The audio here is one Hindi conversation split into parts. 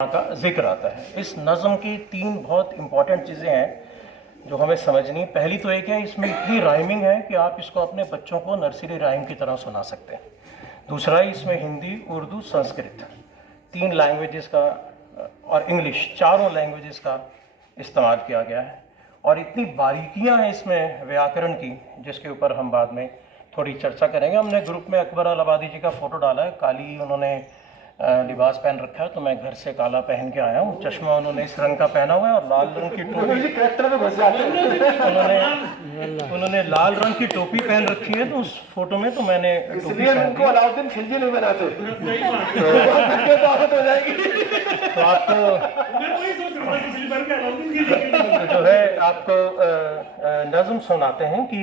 का जिक्र आता है। इस नज़म की तीन बहुत इंपॉर्टेंट चीज़ें हैं जो हमें समझनी। पहली तो एक है, इसमें इतनी राइमिंग है कि आप इसको अपने बच्चों को नर्सरी राइम की तरह सुना सकते हैं। दूसरा, इसमें हिंदी, उर्दू, संस्कृत तीन लैंग्वेजेस का और इंग्लिश चारों लैंग्वेजेस का इस्तेमाल किया गया है। और इतनी बारीकियां हैं इसमें व्याकरण की, जिसके ऊपर हम बाद में थोड़ी चर्चा करेंगे। हमने ग्रुप में अकबर अल आबादी जी का फ़ोटो डाला है। काली उन्होंने लिबास पहन रखा है, तो मैं घर से काला पहन के आया हूँ। चश्मा उन्होंने इस रंग का पहना हुआ है और लाल रंग की टोपी उन्होंने लाल रंग की टोपी पहन रखी है। तो उस फोटो में तो मैंने इसलिए उनको अलाउद्दीन खिलजी नहीं बनाते तो आपको जो है आपको नज़म सुनाते हैं कि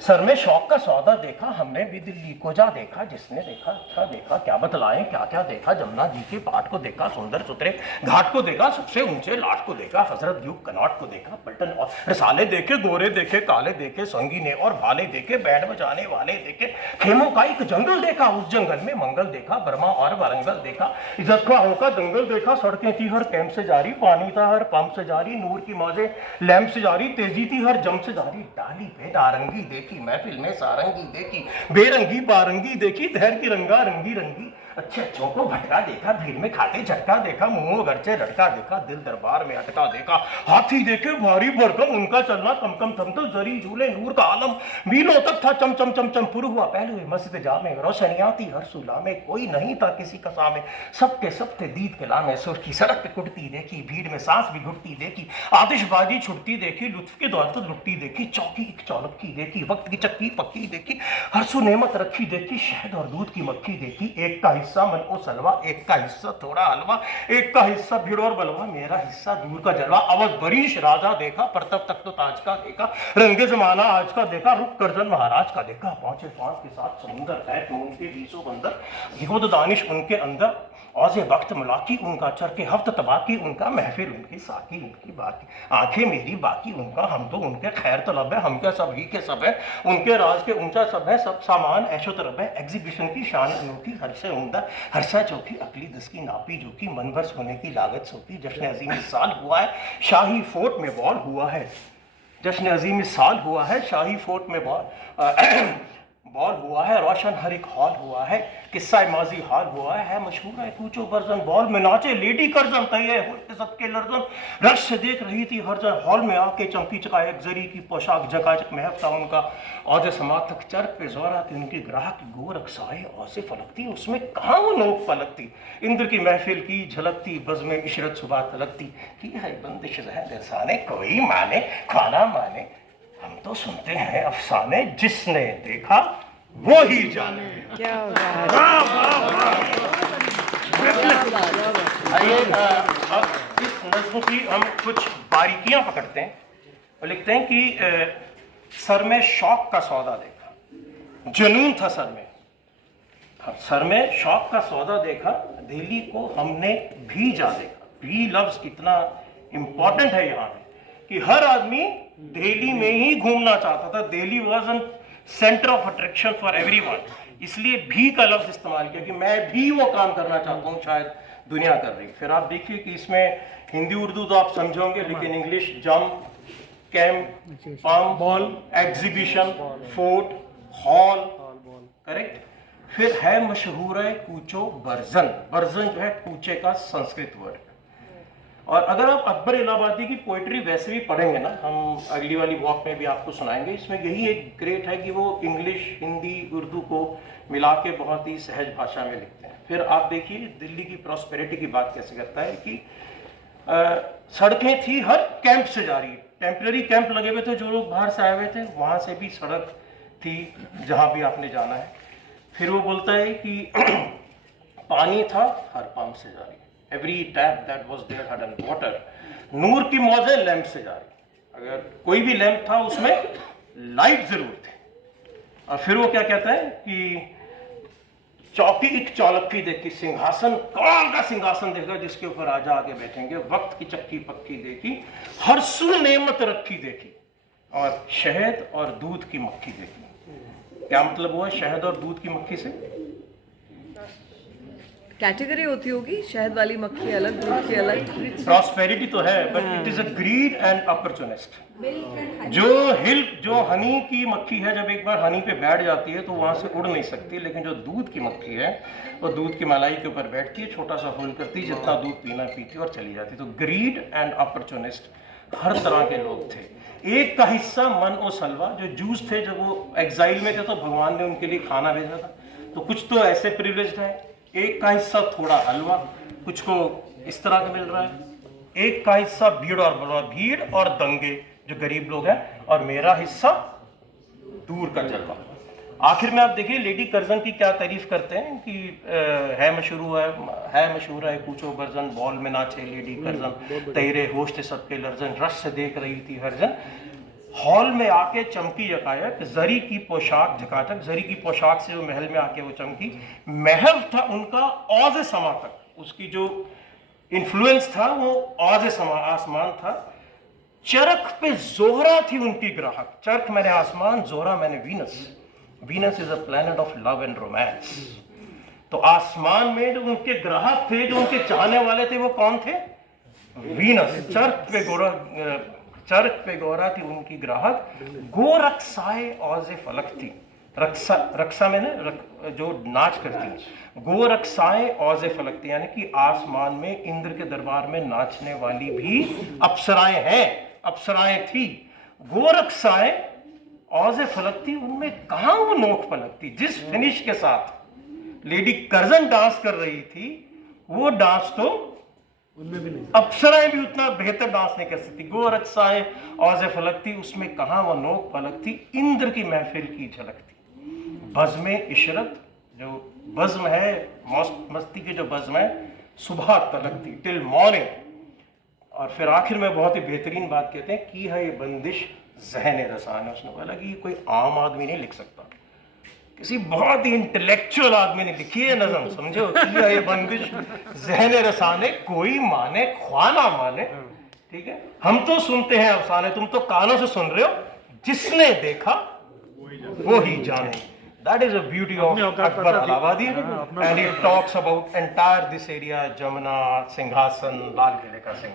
सर में शौक का सौदा देखा हमने भी दिल्ली को जा देखा, जिसने देखा अच्छा देखा, क्या बतलाएं क्या क्या देखा। जमुना जी के पाट को देखा, सुंदर सुथरे घाट को देखा, सबसे ऊंचे लाट को देखा, हजरत ड्यूक कनॉट को देखा, पलटन और रसाले देखे, गोरे देखे, काले देखे, संगीने और भाले देखे, बैंड बजाने वाले देखे, खेमों का एक जंगल देखा, उस जंगल में मंगल देखा, बर्मा और वारंगल देखा, इज्जत खाओं का दंगल देखा, सड़कें थी हर कैंप से जारी, पानी था हर पंप से जारी, नूर की मौजें लैंप से जारी, तेजी थी हर जम से जारी, डाली पे नारंगी देखी, महफिल में सारंगी देखी, बेरंगी बारंगी देखी, धैर की रंगा रंगी रंगी, अच्छे अच्छों को भटका देखा, भीड़ में खाते झटका देखा, मुंह गरचे लटका देखा, दिल दरबार में अटका देखा, हाथी देखे भारी भरकम, उनका चलना कम कम थम तो जरी झूले नूर का आलम, मीलों तक था चम चम चम चम, पुर हुआ पहलू मस्जिद जामे, रोशनियां थी हर सुला में, कोई नहीं था किसी कसा में, सबके सब थे दीद के लामे, सुर्खी सड़क पे कुटती देखी, भीड़ में सांस भी घुटती देखी, आतिशबाजी छुटती देखी, लुत्फ के दौर तो लुटती देखी, चौकी एक चौलक्की देखी, वक्त की चक्की पक्की देखी, हरसु नेमत रखी देखी, शहद और दूध की मक्खी देखी, एक का हिस्सा मन को सलवा, एक का हिस्सा थोड़ा हलवा, एक का हिस्सा भीड़ और बलवा, मेरा हिस्सा दूर का जलवा, अवध बरीश राजा देखा, परतब तक तो ताज का देखा, रंगे जमाना आज का देखा, रुक करजन महाराज का देखा, पहुंचे फान के साथ समुंदर है तो उनके बीसों बंदर, हिकोद दानिश उनके अंदर, औजे वक्त मुलाकी उनका, चरके हफ्त तबाकी उनका, महफिल उनकी साकी उनकी बाकी, आंखें मेरी बाकी उनका, हम तो उनके खैर तलब है, हम क्या सब ही के सब है, उनके राज के ऊंचा सब है, सब सामान ऐशो तरफ है, एग्जीबिशन की शान अनोखी, हर से उमदा हरसा चौकी, अकली दस की नापी जोखी, मन भर होने की लागत सोखी, जश्न अजीम इस साल हुआ है, शाही फोर्ट में बॉल हुआ है, जश्न अजीम इस साल हुआ है, शाही फोर्ट में बॉल हुआ है, रोशन हर एक हॉल हुआ है, किस्सा माजी हाल हुआ है मशहूर है पूछो बर्जन, बॉल में नाचे लेडी करजन, तय सबके लर्जन, रश से देख रही थी हर जन, हॉल में आके चमकी चकाए जरी की पोशाक, जकाजक महफ था उनका, औजे समातक चरक पे जोरा थी उनकी, ग्राहक गोरख साए औसे फलकती, उसमें कहाँ वो नोक पलकती, इंद्र की महफिल की झलकती, बज़ में इशरत सुबह तलकती, की है बंदिश है दरसाने, कोई माने खाना माने, हम तो सुनते हैं अफसाने, जिसने देखा वो ही जाने। क्या आइए अब इस नज़्म की हम कुछ बारीकियां पकड़ते हैं और लिखते हैं कि सर में शौक का सौदा देखा, जुनून था सर में, सर में शौक का सौदा देखा, दिल्ली को हमने भी जा देखा। भी लफ्ज कितना इंपॉर्टेंट है यहाँ कि हर आदमी दिल्ली में ही घूमना चाहता था। Delhi was an centre of attraction for everyone, इसलिए भी का लफ्ज इस्तेमाल किया कि मैं भी वो काम करना चाहता हूँ शायद दुनिया कर रही। फिर आप देखिए कि इसमें हिंदी उर्दू तो आप समझोगे, लेकिन English jump, camp, pump, ball, exhibition, fort, hall, correct. फिर है मशहूर है कूचो बर्जन, बर्जन जो है कूचे का संस्कृत वर्ड। और अगर आप अकबर इलाहाबादी की पोइट्री वैसे भी पढ़ेंगे ना, हम अगली वाली वॉक में भी आपको सुनाएंगे, इसमें यही एक ग्रेट है कि वो इंग्लिश, हिंदी, उर्दू को मिला के बहुत ही सहज भाषा में लिखते हैं। फिर आप देखिए दिल्ली की प्रॉस्पेरिटी की बात कैसे करता है कि सड़कें थी हर कैंप से जारी, टेम्पररी कैंप लगे हुए थे, जो लोग बाहर से आए हुए थे वहाँ से भी सड़क थी जहाँ भी आपने जाना है। फिर वो बोलता है कि पानी था हर पंप से जारी, every tap that was there had an water, नूर की मौजें लैंप से जारी, अगर कोई भी लैंप था उसमें लाइट जरूर थी। और फिर वो क्या कहता है कि चौकी एक चौलक्की देखी, सिंहासन कौन का सिंहासन देखा जिसके ऊपर राजा आगे बैठेंगे, वक्त की चक्की पक्की देखी, हरसू नेमत रखी देखी, और शहद और दूध की मक्खी देखी। क्या मतलब हुआ शहद और दूध की मक्खी से? कैटेगरी होती होगी, शहद वाली मक्खी अलग, दूध की अलग। प्रॉस्पेरिटी तो है, but it is a grid and opportunist. जो हनी की मक्खी है, जब एक बार हनी पे बैठ जाती है तो वहां से उड़ नहीं सकती, लेकिन जो दूध की मक्खी है वो दूध की मलाई के ऊपर बैठती है, छोटा सा होल करती है, जितना दूध पीना पीती है और चली जाती है। तो ग्रीड एंड अपॉर्चुनिस्ट हर तरह के लोग थे। एक का हिस्सा मन और सलवा, जो जूस थे, जब वो एग्जाइल में थे तो भगवान ने उनके लिए खाना भेजा था, तो कुछ तो ऐसे प्रिविलेज्ड है। एक का हिस्सा थोड़ा हलवा, कुछ को इस तरह का मिल रहा है। एक का हिस्सा भीड़ और बलवा, भीड़ और दंगे जो गरीब लोग हैं, और मेरा हिस्सा दूर का जलवा। आखिर में आप देखिए लेडी कर्जन की क्या तारीफ करते हैं कि है मशहूर है कूचो बर्जन, बॉल में नाचे लेडी कर्जन, तेरे होश थे सबके लर्जन, रस से देख रही थी हरजन, हॉल में आके चमकी यकायक, जरी की पोशाक झकाझक, जरी की पोशाक से वो महल में आके वो चमकी। महल था उनका औज़ समा तक, उसकी जो इन्फ्लुएंस था वो औज़ समा आसमान था। चरख पे जोहरा थी उनकी ग्राहक, चरख मैंने आसमान, जोहरा मैंने Venus. Venus is a planet of love and romance. तो आसमान में जो उनके ग्राहक थे, जो उनके चाहने वाले थे, वो कौन थे? वीनस। चरख पे गोरा थी उनकी ग्राहक, गोरक्षाए औज़े फलक थी। रक्षा में ना जो नाच करती, गोरक्षाएं औज़े फलक थी, यानी कि आसमान में इंद्र के दरबार में नाचने वाली भी अप्सराएं हैं, अप्सराएं थी। गोरक्षाएं औज़े फलक थी, उनमें कहां वो नोक पलक थी। जिस फिनिश के साथ लेडी कर्जन डांस कर रही थी, वो डांस तो उनमें भी नहीं, अप्सराएं भी उतना बेहतर डांस नहीं कर सकती। गोरक्षाएं औज़े फलक थी, उसमें कहां वो नोक पलक थी, इंद्र की महफिल की झलक थी। बज़्म इशरत, जो बज़्म है, मस्ती की जो बज़्म है, सुबह तलक थी, टिल मॉर्निंग। और फिर आखिर में बहुत ही बेहतरीन बात कहते हैं, की है ये बंदिश ज़हन रसान है। उसने बोला कि ये कोई आम आदमी नहीं लिख सकता, किसी बहुत ही इंटेलेक्चुअल आदमी ने लिखी है नज़म, समझो। की है ये बंदिश ज़हन रसान है, कोई माने ख्वा ना माने, ठीक है। हम तो सुनते हैं अफसाने, तुम तो कानों से सुन रहे हो, जिसने देखा वो ही जाने। That is the beauty of Akbar Allahabadi, and he talks about entire this area, Jamuna, Singhasan, Lal Qile ka Singhasan.